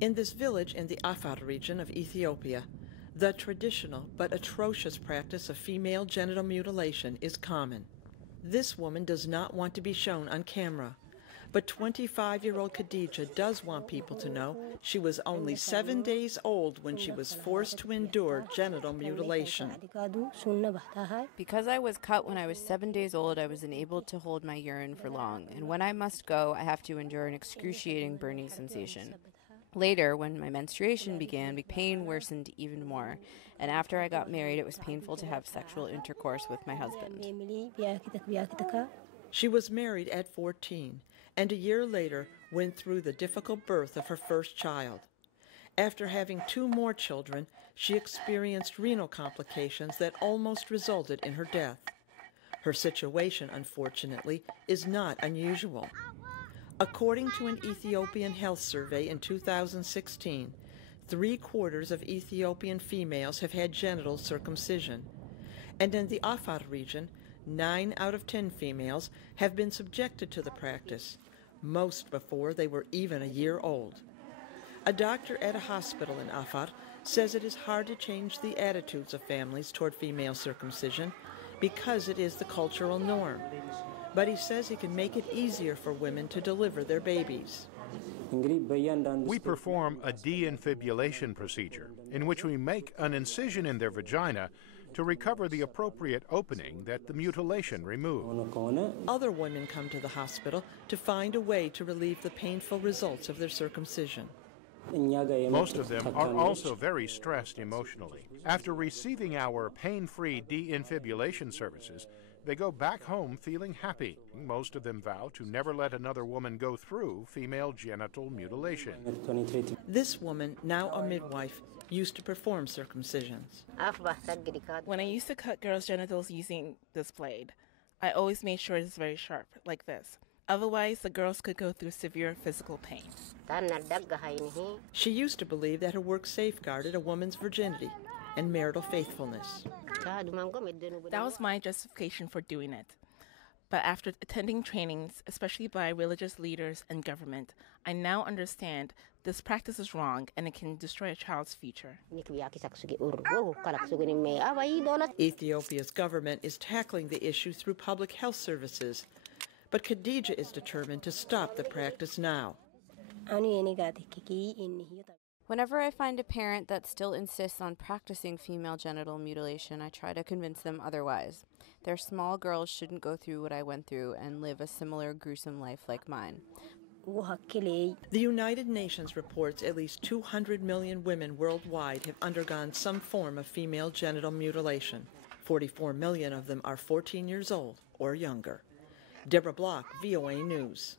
In this village in the Afar region of Ethiopia, the traditional but atrocious practice of female genital mutilation is common. This woman does not want to be shown on camera, but 25-year-old Khadija does want people to know she was only 7 days old when she was forced to endure genital mutilation. Because I was cut when I was 7 days old, I was unable to hold my urine for long, and when I must go, I have to endure an excruciating burning sensation. Later, when my menstruation began, the pain worsened even more, and after I got married, it was painful to have sexual intercourse with my husband. She was married at 14, and a year later went through the difficult birth of her first child. After having 2 more children, she experienced renal complications that almost resulted in her death. Her situation, unfortunately, is not unusual. According to an Ethiopian health survey in 2016, 3/4 of Ethiopian females have had genital circumcision. And in the Afar region, 9 out of 10 females have been subjected to the practice, most before they were even a year old. A doctor at a hospital in Afar says it is hard to change the attitudes of families toward female circumcision because it is the cultural norm. But he says he can make it easier for women to deliver their babies. We perform a de-infibulation procedure in which we make an incision in their vagina to recover the appropriate opening that the mutilation removed. Other women come to the hospital to find a way to relieve the painful results of their circumcision. Most of them are also very stressed emotionally. After receiving our pain-free de-infibulation services, they go back home feeling happy. Most of them vow to never let another woman go through female genital mutilation. This woman, now a midwife, used to perform circumcisions. When I used to cut girls' genitals using this blade, I always made sure it's very sharp, like this. Otherwise, the girls could go through severe physical pain. She used to believe that her work safeguarded a woman's virginity and marital faithfulness. That was my justification for doing it. But after attending trainings, especially by religious leaders and government, I now understand this practice is wrong and it can destroy a child's future. Ethiopia's government is tackling the issue through public health services, but Khadija is determined to stop the practice now. Whenever I find a parent that still insists on practicing female genital mutilation, I try to convince them otherwise. Their small girls shouldn't go through what I went through and live a similar gruesome life like mine. The United Nations reports at least 200 million women worldwide have undergone some form of female genital mutilation. 44 million of them are 14 years old or younger. Deborah Block, VOA News.